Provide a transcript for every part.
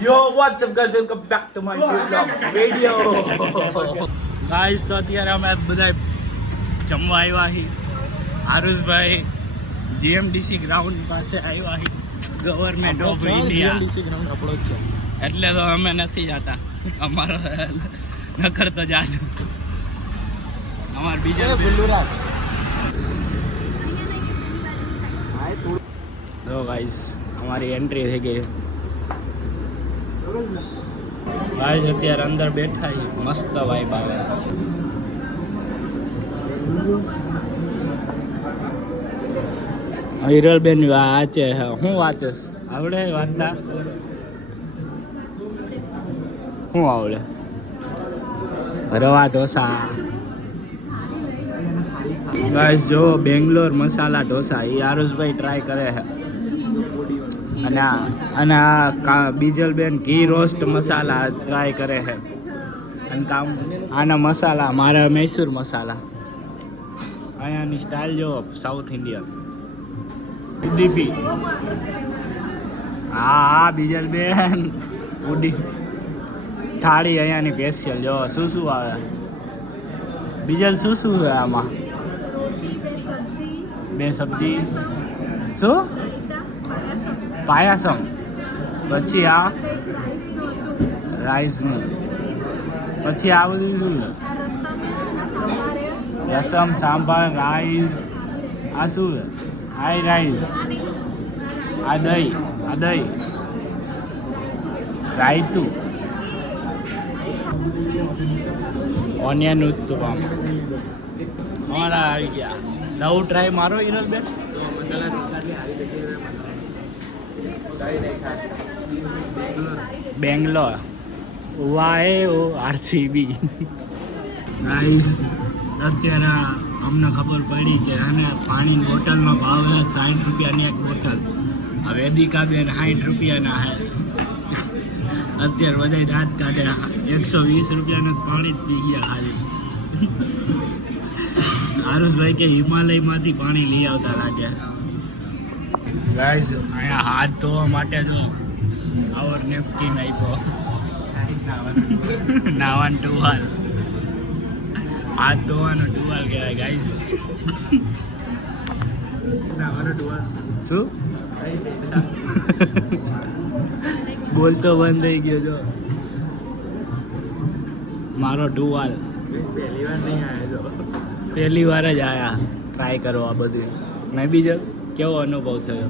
Yo, what's up guys? Welcome back to my video. Guys, તો અત્યારે અમે બધા જમવા આવ્યા છીએ. આરુષભાઈ જીએમડીસી ગ્રાઉન્ડ પાસે આવ્યા છીએ. Government of India GMDC ground આપણો જ છે. એટલે તો અમે નથી જતા. અમારો નખર તો જાજો. અમાર બીજા બુલ્લુરાજ. તો ગાઈસ અમારી એન્ટ્રી થઈ ગઈ. ગાઈસ અત્યારે અંદર બેઠા છે, મસ્ત વાઇબ આવે. હિરલબેન વાંચે હું વાંચસ આવડે વાંચતા શું આવડે? રવા ઢોસા. ગાઈસ જો બેંગ્લોર મસાલા ઢોસા એ આરુષભાઈ ટ્રાય કરે છે. અને આ બીજલબેન ઘી રોસ્ટ મસાલા ટ્રાય કરે છે. અને આના મસાલા મારા મૈસૂર મસાલા. અહીંયાની સ્ટાઇલ જો સાઉથ ઇન્ડિયન. દીપી હા બીજલબેન ઉડી થાળી અહીંયાની સ્પેશિયલ જો શું શું આવે. બીજલ શું શું છે આમાં? બે સબ્જી શું પાયાસમ, પછી આ રાઈસનું, પછી આ બધું શું રસમ સાંભાર રાઈસ. આ શું હાઈ રાઈસ. આ દહીં રાયતું ઓનિયન ઉત્તપમ અમારા આવી ગયા. નવું ટ્રાય મારો હિરલબેન. બેંગ્લોર વાય ઓ આરસીબી. ગાઈસ અત્યારે અમને ખબર પડી છે અને પાણીની બોટલમાં ભાવ છે 60 રૂપિયાની એક બોટલ. હવે વેદિકા બેન 60 રૂપિયાના હે. અત્યારે બધા દાંત કાઢે 120 રૂપિયાનું પાણી જ પી ગયા ખાલી. આરુષભાઈ કે હિમાલયમાંથી પાણી લઈ આવતા લાગે. ગાઈસ અહીંયા હાથ ધોવા માટે જો આવર નેપકિન આપ્યો. નાવાનું ટુવાલ. હાથ ધોવાનો ટુવાલ કહેવાય ગાઈસ. નાવાનો ટુવાલ શું બોલતો બંધ થઈ ગયો જો. મારો ટુવાલ પહેલી વાર નહીં આવ્યો. પહેલી વાર જ આવ્યા ટ્રાય કરવા બધું. મેં બીજો કેવો અનુભવ થયો?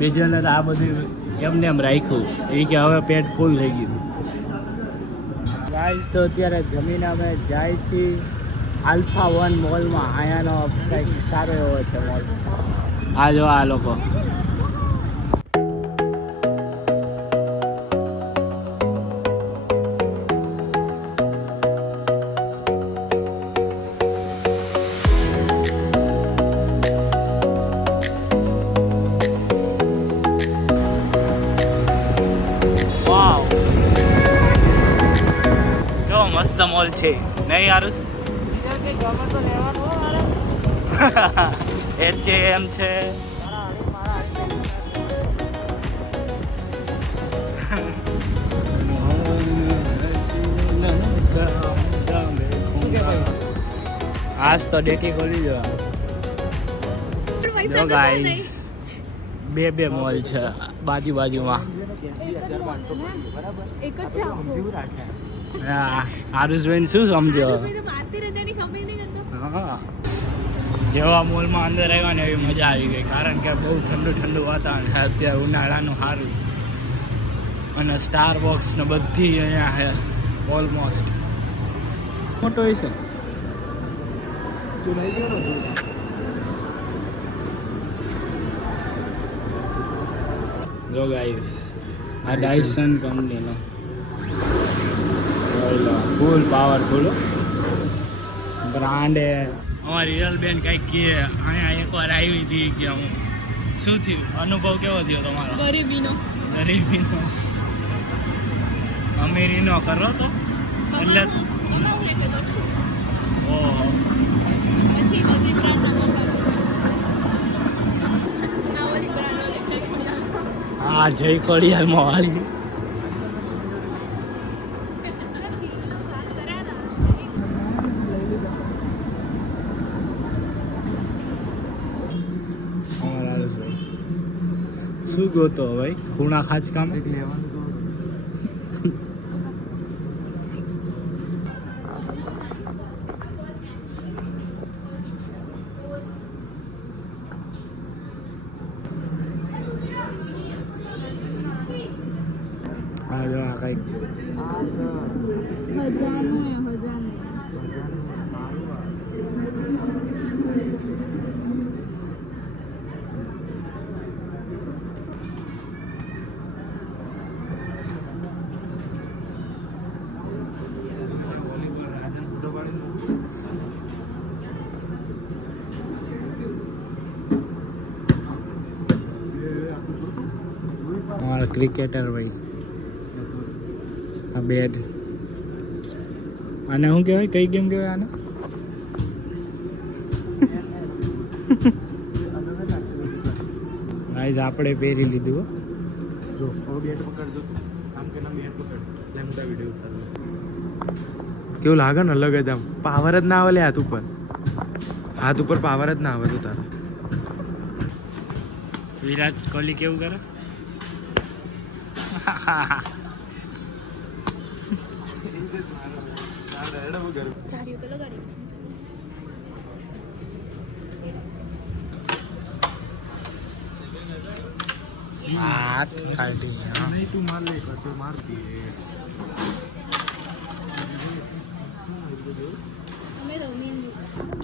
બીજાને તો આ બધું એમને એમ રાખ્યું એ કે હવે પેટ ફૂલ થઈ ગયું. ગાઈસ તો અત્યારે જમીને અમે જાય છીએ આલ્ફા 1 મોલમાં. અહીંયાનો કંઈક સારો એવો છે મોલ. આ જો આ લોકો મસ્ત મોલ છે નહીં આરુષ? H&M છે. આજ તો ડેકી ખોલી જો ગાઈસ. બે મોલ છે બાજુમાં. આરુષભાઈ શું સમજો? જેવા મોલમાં અંદર આવ્યા ને એવી મજા આવી ગઈ. કારણ કે બહુ ઠંડુ વાતાવરણ છે અત્યારે ઉનાળાનું સારું. અને સ્ટાર બોક્સ ને બધી અહીંયા છે ઓલમોસ્ટ. મોટો હોય છે જો ગાઈસ. આ ડાયસન કંપનીનો ફૂલ પાવરફુલ બ્રાન્ડ. અમારી હિરલબેન કંઈક કે અહીંયા એકવાર આવી હતી કે હું શું થયું? અનુભવ કેવો થયો તમારો? ગરીબીનો અમીરીનો કરો તો એટલે ઓહો. હા જય ખોડિયાલમાં વાળી ગોતો ભાઈ ખૂણા ખાચકામાં લેવાનું તો હા જો આ કઈક અમારા ક્રિકેટર ભાઈ આ બેડ આને શું કહેવાય કઈ ગેમ કહેવાય આને ગાઈસ આપણે પહેરી લીધું હો. જો હવે બેટ પકડજો આમ કે ના બેટ પકડ લે મોટા વિડિયો ઉતારો કેવું લાગે ને અલગ જ આમ પાવર જ ના આવે લે હાથ ઉપર પાવર જ ના આવે તો તારે વિરાટ કોહલી કેવું કરે હાથ કાઢી નહીં તું માર લે કરતો મારતી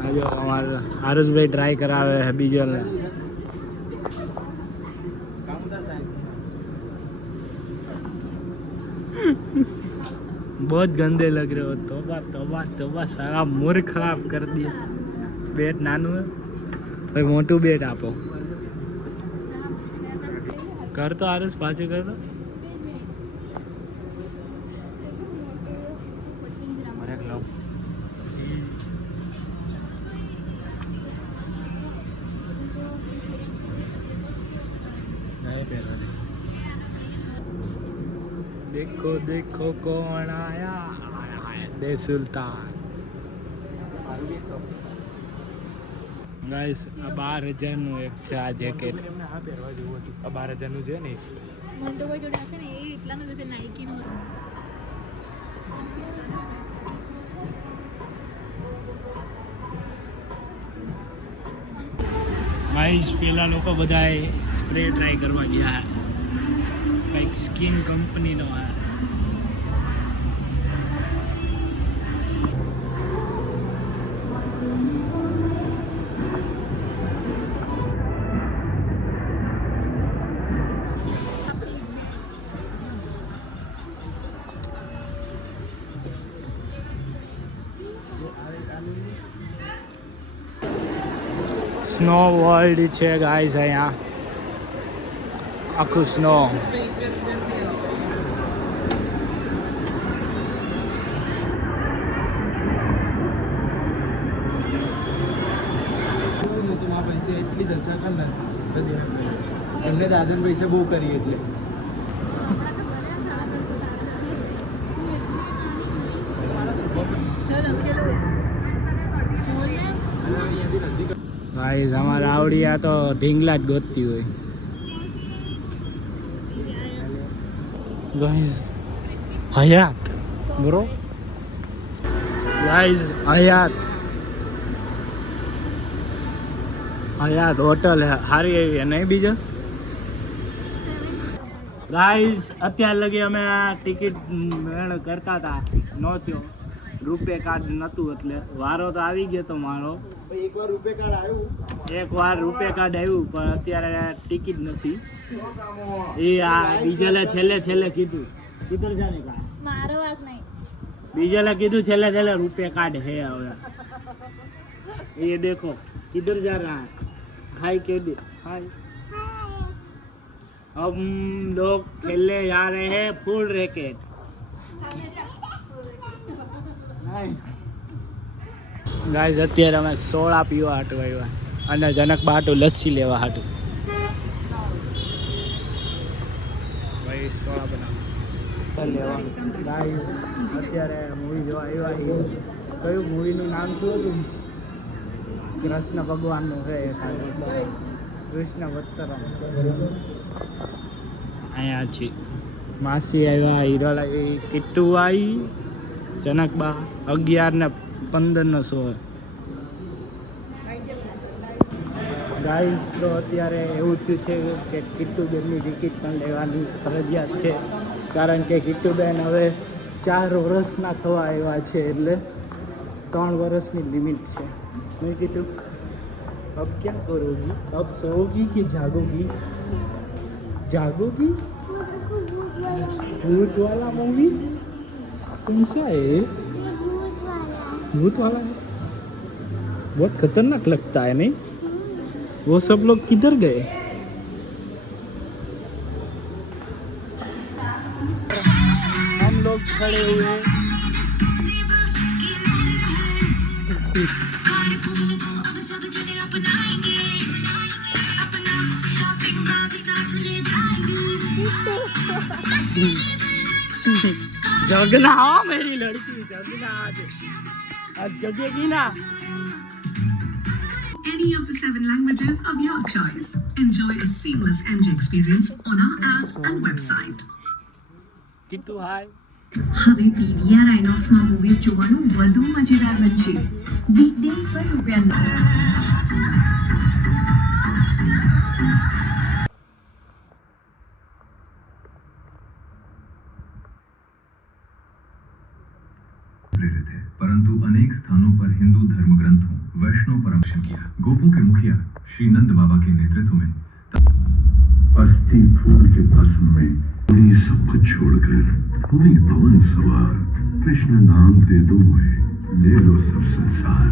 આજો અમારા આરુષભાઈ ટ્રાય કરાવે है બીજો ને बहुत गंदे लग रहे हो तोबा तोबा तोबा सारा मूड खराब कर दिया બેટ નાનું है भाई मोटू બેટ આપો कर तो आरुष पाछू कर दो देखो देखो कौन आया दे सुल्तान ગાઈસ આ 12,000 નું એક છે આ જેકેટ એમને આ પહેરવા જેવું હતું આ 12,000 નું છે ને મોન્ટો ભાઈ જોડે હશે ને એ એટલાનું જ હશે નાઇકી નું ગાઈસ પેલા લોકો બધા સ્પ્રે ટ્રાય કરવા ગયા કંઈક સ્કિન કંપનીનો આ સ્નો વર્લ્ડ છે ગાઈસ અહીંયા આખું સ્નો એટલી દશા કર ને એમને દાદા પૈસા બહુ કરી એટલે ગાઈસ અમારે આવડી આ તો ઢીંગલા જ ગોતતી હોય ગાઈસ હયાત બ્રો ગાઈસ હયાત હોટલ સારી એવી નહીં બીજો ગાઈસ અત્યાર લગી અમે આ ટિકિટ કરતા હતા ન થયો રૂપે કાર્ડ નહોતું એટલે વારો તો આવી ગયો તો મારો એકવાર રૂપે કાર્ડ આવ્યું એકવાર રૂપે કાર્ડ આવ્યું પણ અત્યારે ટિકિટ નથી એ આ બીજેલે છેલ્લે કીધું કિધર જાને કા મારો વાક નહીં બીજેલે કીધું છેલ્લે રૂપે કાર્ડ હે હવે ये देखो किधर जा रहा है हाय के दे हाय हम लोग खेलने जा रहे हैं फुल रैकेट ગાઈસ અત્યારે અમે સોડા પીવા હાટું આવ્યા અને જનક બાટુ લસ્સી લેવા હાટું ભાઈ સોડા બનાવ લેવા ગાઈસ અત્યારે મૂવી જોવા આવ્યા કયું મૂવીનું નામ શું હતું કૃષ્ણ ભગવાનનું છે કૃષ્ણ વત્તરમ અહીંયા છે માસી આવ્યા, હિરાલા કિટ્ટુ આવી, જનકબા 11 ને 15 નો શો. ગાઈસ તો અત્યારે એવું થયું છે કે કિટ્ટુબેનની ટિકિટ પણ લેવાની ફરજિયાત છે, કારણ કે કિટ્ટુબેન હવે 4 વર્ષના થવા આવ્યા છે, એટલે 3 વર્ષની લિમિટ છે. મેં કીધું अब क्या करोगी, अब सोओगी कि जागोगी? जागोगी? भूत वाला मूवी कौन सा है? भूत वाला है, बहुत खतरनाक लगता है नहीं? वो सब लोग किधर गए? हम लोग खड़े हुए जगना, हाँ मेरी लड़की जगना, आज जगेगी ना. Any of the 7 languages of your choice. Enjoy a seamless MJ experience on our app and website. Kittu हाय. હવે પીવીઆર આઇનોક્સમાં મૂવીઝ જોવાનું વધુ મજેદાર બનશે. વીકડેઝ પર રૂપિયા प्रेरित है, परंतु अनेक स्थानों पर हिंदू धर्म ग्रंथों वैष्णव परमशन किया. गोपों के मुखिया श्री नंद बाबा के नेतृत्व में अस्थि फूल के भस्म में उन्हीं सब कुछ छोड़कर तुम्हें पवन सवार कृष्ण नाम दे दो मुझे, ले लो सब संसार.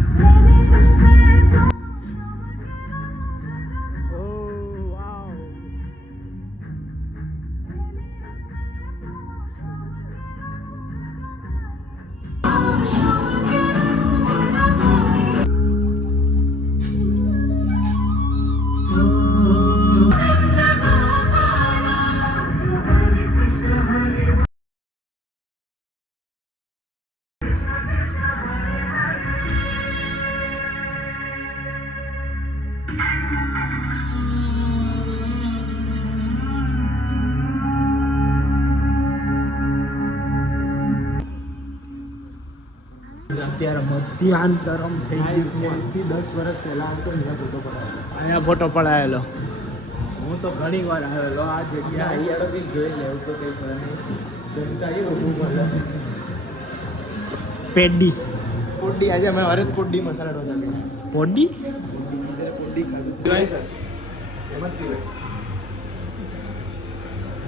અત્યારે મધ્યાંતરમ થઈ ગયું છે. 10 વર્ષ પહેલા આવતો અહીંયા ફોટો પડાયેલો. હું તો ઘણી વાર આવેલો આ જગ્યા, અહીંયા બી જોઈ લેવું તો કઈ પેડી પોડી આજે અમે હરે પોડી મસાલા ઢોસા ખાધા. પોડી પોડી ખાધું એમ જ પીવાય.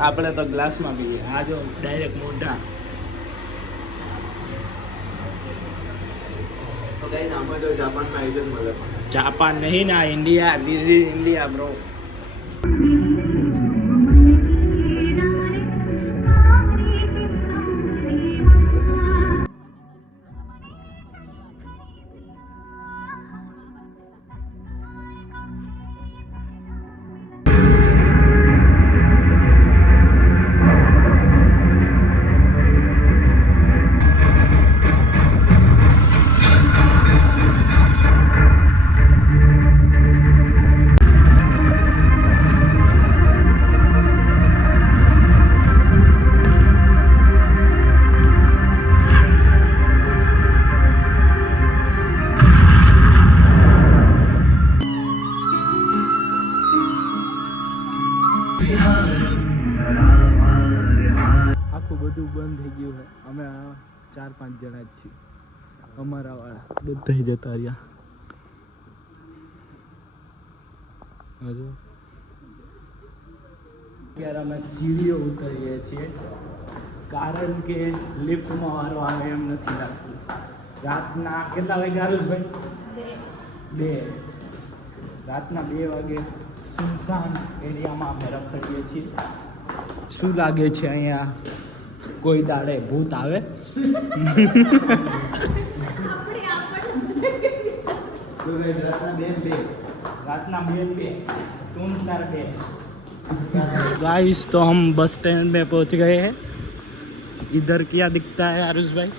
આપણે તો ગ્લાસમાં પીએ, આ જો ડાયરેક્ટ મોઢા. તો ગાઈસ આમાં જો જાપાનમાં આવી જ મળે. જાપાન નહીં ના, India. This is India bro. આખું બધું બંધ થઈ ગયું છે. અમે 4-5 જણા જ છીએ, અમારા વાળા બધા જતા રહ્યા. હજુ અત્યારે અમે સીડીઓ ઉતરીએ છીએ, કારણ કે લિફ્ટમાં વારો આવે એમ નથી લાગતું. રાતના કેટલા વાગે આરુષભાઈ? 2. રાતના 2 વાગે સુનસાન એરિયામાં અમે રખડીએ છીએ. શું લાગે છે અહીંયા કોઈ દાડે ભૂત આવે? रातना 2 गाइस तो हम बस स्टैंड में पहुंच गए हैं. इधर क्या दिखता है आरुष भाई?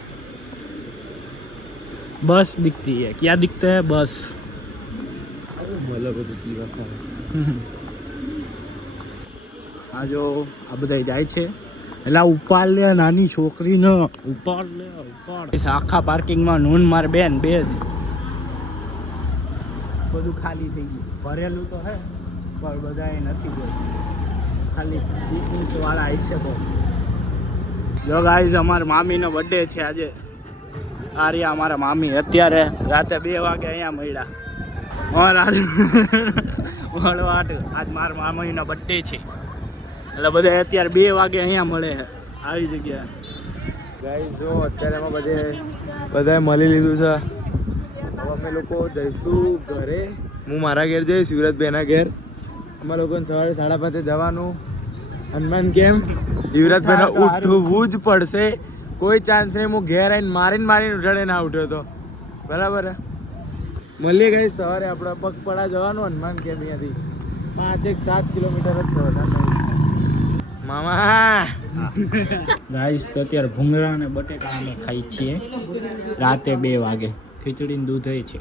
बस दिखती है. क्या दिखता है? बस. આ જો આ બધા જાય છે એટલે ઉપાડ લે નાની છોકરીને ઉપાડ લે ઉપાડ આખા પાર્કિંગમાં નૂન માર બેન બે જ બધું ખાલી થઈ ગયું ભરેલું તો હે પણ બધા નથી ગયું ખાલી 20 વાળા આવી છે બહુ જો ગાઈઝ અમારા મામીનો બર્થડે છે આજે આ રહ્યા અમારા મામી અત્યારે રાતે 2 વાગે અહીંયા મળ્યા આજ મારા મામીનો બર્થડે છે એટલે બધા અત્યારે 2 વાગે અહીંયા મળે છે આવી જગ્યા ગાઈસ જો અત્યારે અમે બધાએ મળી લીધું છે હવે અમે લોકો જઈશું ઘરે હું મારા ઘેર જઈશ યુવરાજભાઈના ઘેર અમે લોકોને સવારે 5:30 જવાનું હનુમાન કેમ યુવરાજભાઈને ઉઠવું જ પડશે કોઈ ચાન્સ નહીં હું ઘેર આવીને મારીને ઉઠાડે ના ઉઠ્યો તો બરાબર મળીએ ગઈ સવારે આપણે પગપડા જવાનું હનુમાન કેમ અહીંયાથી 5-7 કિલોમીટર જ છે મામા ગાઈસ તો અત્યારે ભૂંગળા અને બટેકા અમે ખાઈ છીએ રાતે 2 વાગે ખીચડીનું દૂધ હોય છે